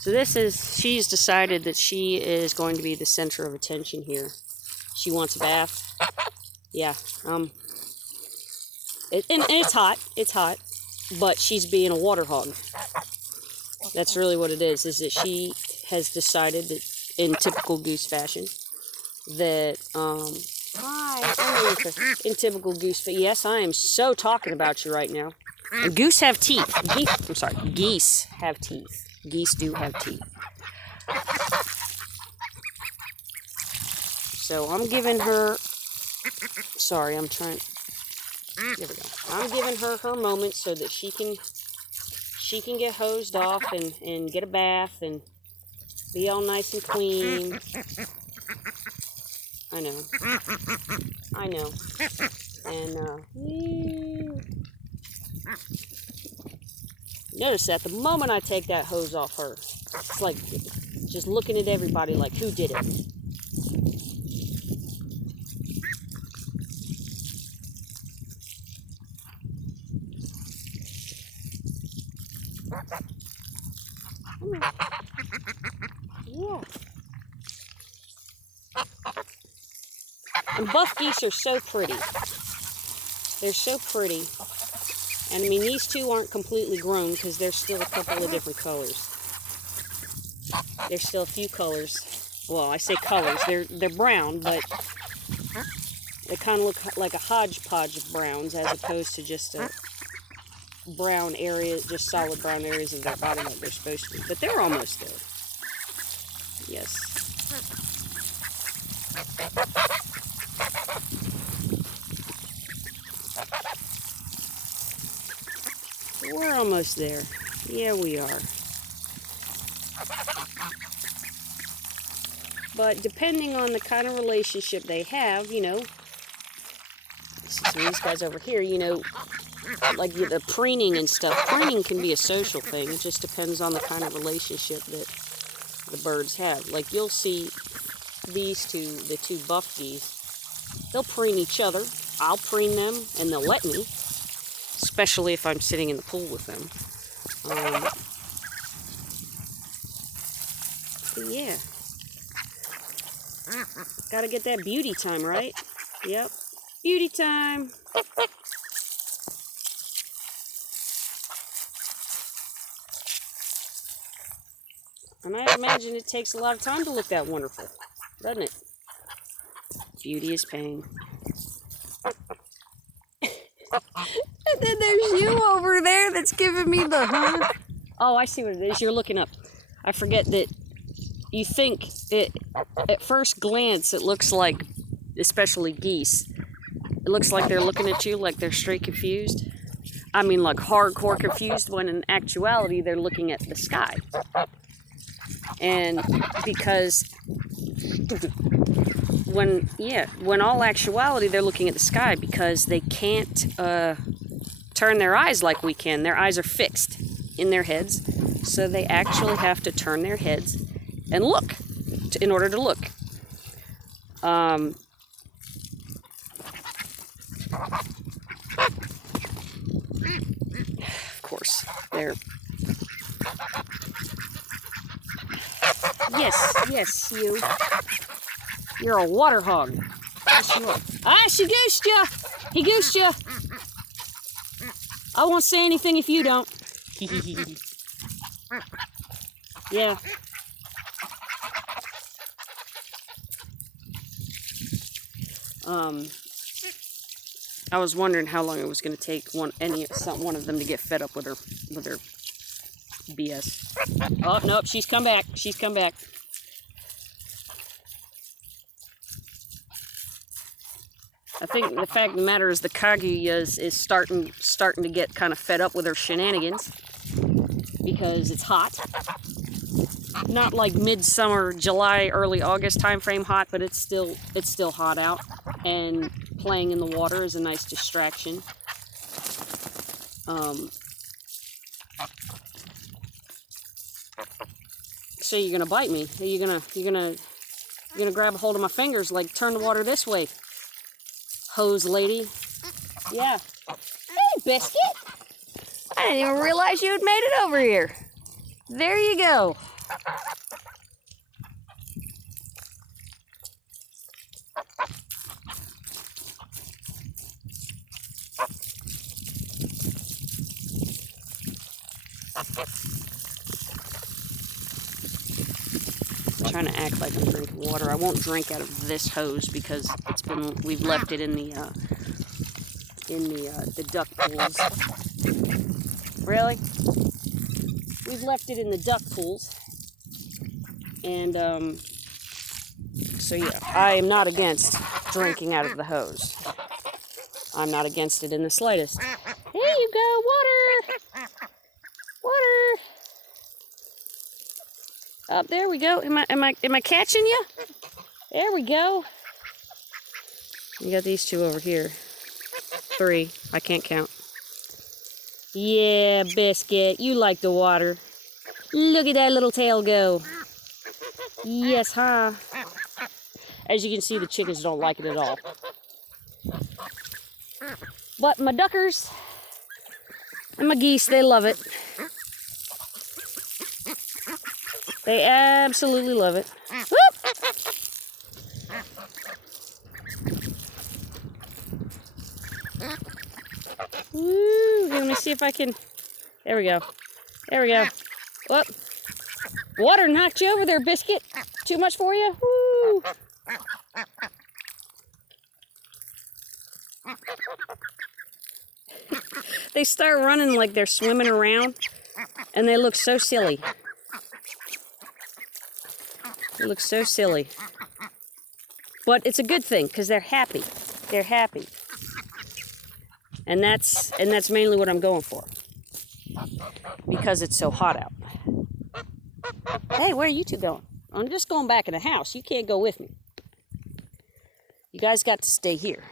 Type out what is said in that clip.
So she's decided that she is going to be the center of attention here. She wants a bath. Yeah, and it's hot, but she's being a water hog. That's really what it is that she has decided that, in typical Goose fashion, that, in typical Goose, but yes, I am so talking about you right now. And Goose have teeth. Geese have teeth. Geese do have teeth. So I'm giving her, there we go. I'm giving her moment so that she can get hosed off and get a bath and be all nice and clean. I know. And notice that the moment I take that hose off her, it's like just looking at everybody like, who did it? Yeah. And buff geese are so pretty. They're so pretty. And I mean, these two aren't completely grown because there's still a couple of different colors. There's still a few colors. Well, I say colors. They're brown, but they kind of look like a hodgepodge of browns as opposed to just a brown area, just solid brown areas of their body like they're supposed to be. But they're almost there. Yes. We're almost there. Yeah, we are. But depending on the kind of relationship they have, you know, these guys over here, you know, like the preening and stuff. Preening can be a social thing. It just depends on the kind of relationship that the birds have. Like you'll see these two, the two buff geese, they'll preen each other. I'll preen them and they'll let me, especially if I'm sitting in the pool with them. But yeah. Gotta get that beauty time, right? Yep. Beauty time. And I imagine it takes a lot of time to look that wonderful, doesn't it? Beauty is pain. And then there's you over there that's giving me the huh? Oh, I see what it is. You're looking up. I forget that you think it, at first glance, it looks like, especially geese, it looks like they're looking at you like they're straight confused. I mean, like hardcore confused, when in actuality, they're looking at the sky. And because when all actuality, they're looking at the sky because they can't turn their eyes like we can. Their eyes are fixed in their heads, so they actually have to turn their heads and look in order to look. Of course, they're... Yes, you. You're a water hog. Yes, you are. Ah, she goosed you. He goosed you. I won't say anything if you don't. Yeah. I was wondering how long it was going to take one of them to get fed up with her BS. Oh, nope, she's come back. She's come back. I think the fact of the matter is the Kaguya is starting to get kind of fed up with her shenanigans because it's hot. Not like midsummer, July, early August time frame hot, but it's still hot out, and playing in the water is a nice distraction. So you're gonna bite me? You're gonna grab a hold of my fingers, like turn the water this way, hose lady. Yeah. Hey, Biscuit. I didn't even realize you had made it over here. There you go. I'm trying to act like I'm drinking water. I won't drink out of this hose because we've left it in the duck pools. Really? We've left it in the duck pools. And so yeah, I am not against drinking out of the hose. I'm not against it in the slightest. Here you go, water! Water! Up there we go. Am I catching you? There we go. You got these two over here. 3. I can't count. Yeah, Biscuit, you like the water. Look at that little tail go. Yes, huh? As you can see, the chickens don't like it at all. But my duckers and my geese, they love it. They absolutely love it. Whoop! Woo! Let me see if I can. There we go. There we go. Whoop! Water knocked you over there, Biscuit. Too much for you? Woo! They start running like they're swimming around, and they look so silly. They look so silly. But it's a good thing, because they're happy. They're happy. And that's mainly what I'm going for. Because it's so hot out. Hey, where are you two going? I'm just going back in the house. You can't go with me. You guys got to stay here.